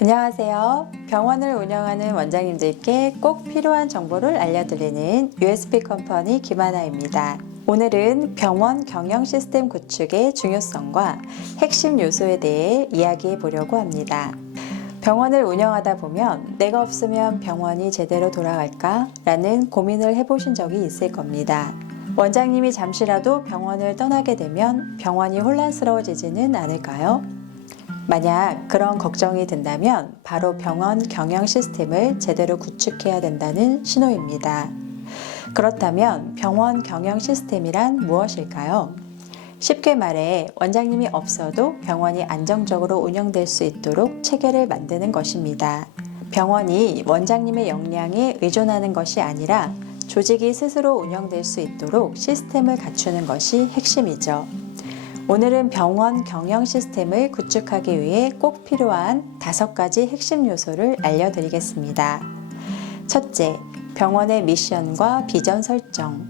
안녕하세요. 병원을 운영하는 원장님들께 꼭 필요한 정보를 알려드리는 USP 컴퍼니 김하나입니다. 오늘은 병원 경영 시스템 구축의 중요성과 핵심 요소에 대해 이야기해 보려고 합니다. 병원을 운영하다 보면 내가 없으면 병원이 제대로 돌아갈까? 라는 고민을 해보신 적이 있을 겁니다. 원장님이 잠시라도 병원을 떠나게 되면 병원이 혼란스러워지지는 않을까요? 만약 그런 걱정이 든다면 바로 병원 경영 시스템을 제대로 구축해야 된다는 신호입니다. 그렇다면 병원 경영 시스템이란 무엇일까요? 쉽게 말해 원장님이 없어도 병원이 안정적으로 운영될 수 있도록 체계를 만드는 것입니다. 병원이 원장님의 역량에 의존하는 것이 아니라 조직이 스스로 운영될 수 있도록 시스템을 갖추는 것이 핵심이죠. 오늘은 병원 경영 시스템을 구축하기 위해 꼭 필요한 5가지 핵심 요소를 알려드리겠습니다. 첫째, 병원의 미션과 비전 설정.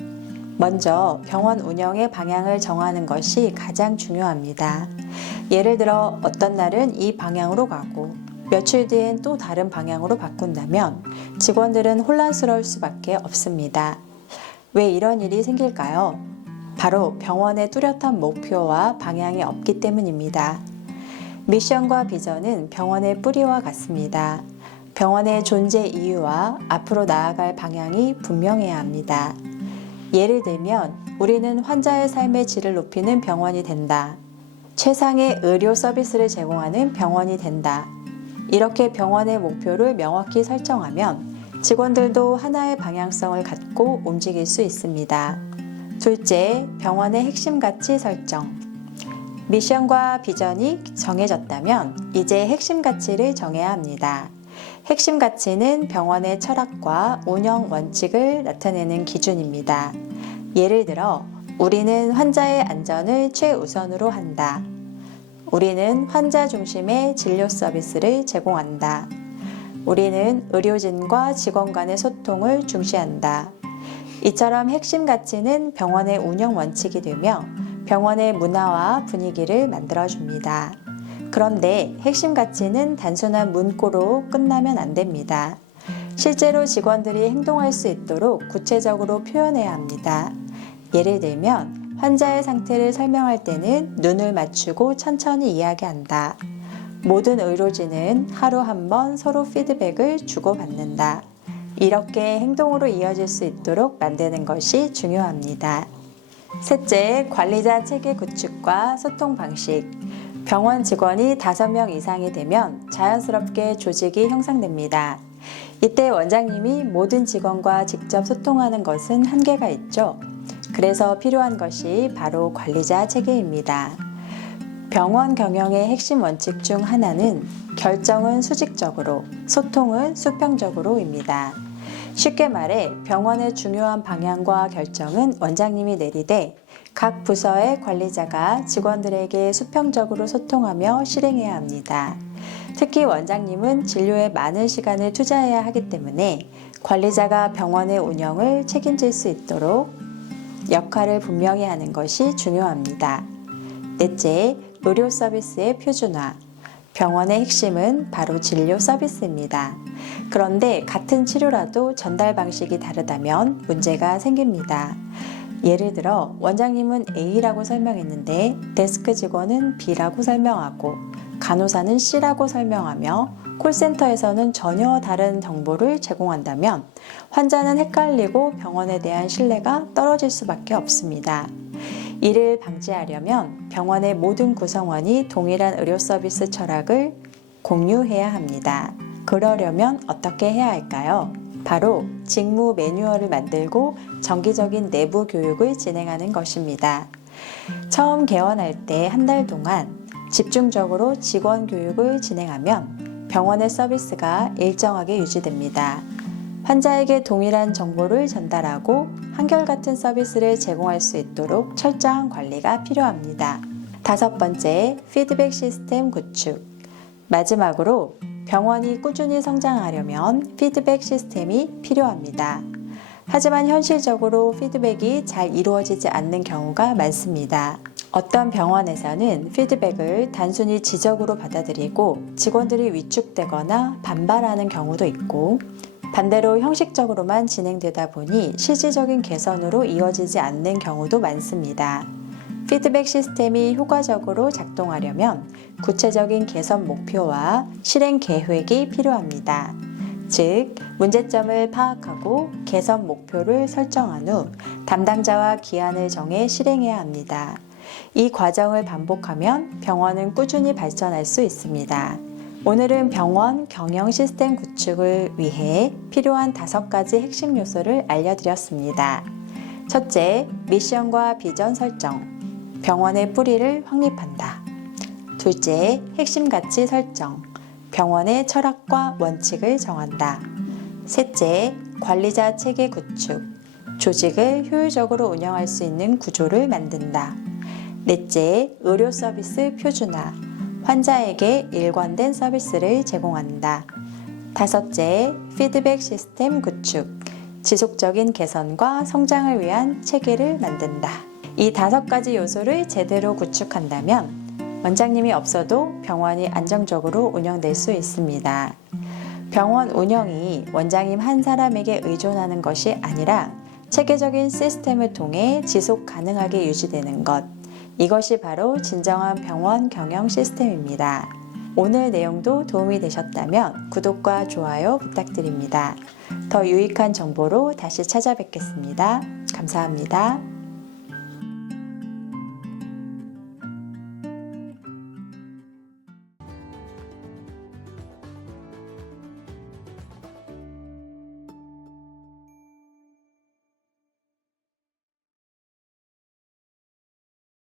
먼저 병원 운영의 방향을 정하는 것이 가장 중요합니다. 예를 들어 어떤 날은 이 방향으로 가고 며칠 뒤엔 또 다른 방향으로 바꾼다면 직원들은 혼란스러울 수밖에 없습니다. 왜 이런 일이 생길까요? 바로 병원의 뚜렷한 목표와 방향이 없기 때문입니다. 미션과 비전은 병원의 뿌리와 같습니다. 병원의 존재 이유와 앞으로 나아갈 방향이 분명해야 합니다. 예를 들면 우리는 환자의 삶의 질을 높이는 병원이 된다. 최상의 의료 서비스를 제공하는 병원이 된다. 이렇게 병원의 목표를 명확히 설정하면 직원들도 하나의 방향성을 갖고 움직일 수 있습니다. 둘째, 병원의 핵심 가치 설정. 미션과 비전이 정해졌다면 이제 핵심 가치를 정해야 합니다. 핵심 가치는 병원의 철학과 운영 원칙을 나타내는 기준입니다. 예를 들어, 우리는 환자의 안전을 최우선으로 한다. 우리는 환자 중심의 진료 서비스를 제공한다. 우리는 의료진과 직원 간의 소통을 중시한다. 이처럼 핵심 가치는 병원의 운영 원칙이 되며 병원의 문화와 분위기를 만들어줍니다. 그런데 핵심 가치는 단순한 문구로 끝나면 안 됩니다. 실제로 직원들이 행동할 수 있도록 구체적으로 표현해야 합니다. 예를 들면 환자의 상태를 설명할 때는 눈을 맞추고 천천히 이야기한다. 모든 의료진은 하루 한 번 서로 피드백을 주고받는다. 이렇게 행동으로 이어질 수 있도록 만드는 것이 중요합니다. 셋째, 관리자 체계 구축과 소통 방식. 병원 직원이 5명 이상이 되면 자연스럽게 조직이 형성됩니다. 이때 원장님이 모든 직원과 직접 소통하는 것은 한계가 있죠. 그래서 필요한 것이 바로 관리자 체계입니다. 병원 경영의 핵심 원칙 중 하나는 결정은 수직적으로, 소통은 수평적으로입니다. 쉽게 말해 병원의 중요한 방향과 결정은 원장님이 내리되 각 부서의 관리자가 직원들에게 수평적으로 소통하며 실행해야 합니다. 특히 원장님은 진료에 많은 시간을 투자해야 하기 때문에 관리자가 병원의 운영을 책임질 수 있도록 역할을 분명히 하는 것이 중요합니다. 넷째, 의료 서비스의 표준화. 병원의 핵심은 바로 진료 서비스입니다. 그런데 같은 치료라도 전달 방식이 다르다면 문제가 생깁니다. 예를 들어 원장님은 A라고 설명했는데 데스크 직원은 B라고 설명하고 간호사는 C라고 설명하며 콜센터에서는 전혀 다른 정보를 제공한다면 환자는 헷갈리고 병원에 대한 신뢰가 떨어질 수밖에 없습니다. 이를 방지하려면 병원의 모든 구성원이 동일한 의료 서비스 철학을 공유해야 합니다. 그러려면 어떻게 해야 할까요? 바로 직무 매뉴얼을 만들고 정기적인 내부 교육을 진행하는 것입니다. 처음 개원할 때 한 달 동안 집중적으로 직원 교육을 진행하면 병원의 서비스가 일정하게 유지됩니다. 환자에게 동일한 정보를 전달하고 한결같은 서비스를 제공할 수 있도록 철저한 관리가 필요합니다. 5번째, 피드백 시스템 구축. 마지막으로 병원이 꾸준히 성장하려면 피드백 시스템이 필요합니다. 하지만 현실적으로 피드백이 잘 이루어지지 않는 경우가 많습니다. 어떤 병원에서는 피드백을 단순히 지적으로 받아들이고 직원들이 위축되거나 반발하는 경우도 있고, 반대로 형식적으로만 진행되다 보니 실질적인 개선으로 이어지지 않는 경우도 많습니다. 피드백 시스템이 효과적으로 작동하려면 구체적인 개선 목표와 실행 계획이 필요합니다. 즉, 문제점을 파악하고 개선 목표를 설정한 후 담당자와 기한을 정해 실행해야 합니다. 이 과정을 반복하면 병원은 꾸준히 발전할 수 있습니다. 오늘은 병원 경영 시스템 구축을 위해 필요한 5가지 핵심 요소를 알려드렸습니다. 첫째, 미션과 비전 설정. 병원의 뿌리를 확립한다. 둘째, 핵심 가치 설정. 병원의 철학과 원칙을 정한다. 셋째, 관리자 체계 구축. 조직을 효율적으로 운영할 수 있는 구조를 만든다. 넷째, 의료 서비스 표준화. 환자에게 일관된 서비스를 제공한다. 다섯째, 피드백 시스템 구축. 지속적인 개선과 성장을 위한 체계를 만든다. 이 5가지 요소를 제대로 구축한다면 원장님이 없어도 병원이 안정적으로 운영될 수 있습니다. 병원 운영이 원장님 한 사람에게 의존하는 것이 아니라 체계적인 시스템을 통해 지속 가능하게 유지되는 것. 이것이 바로 진정한 병원 경영 시스템입니다. 오늘 내용도 도움이 되셨다면 구독과 좋아요 부탁드립니다. 더 유익한 정보로 다시 찾아뵙겠습니다. 감사합니다.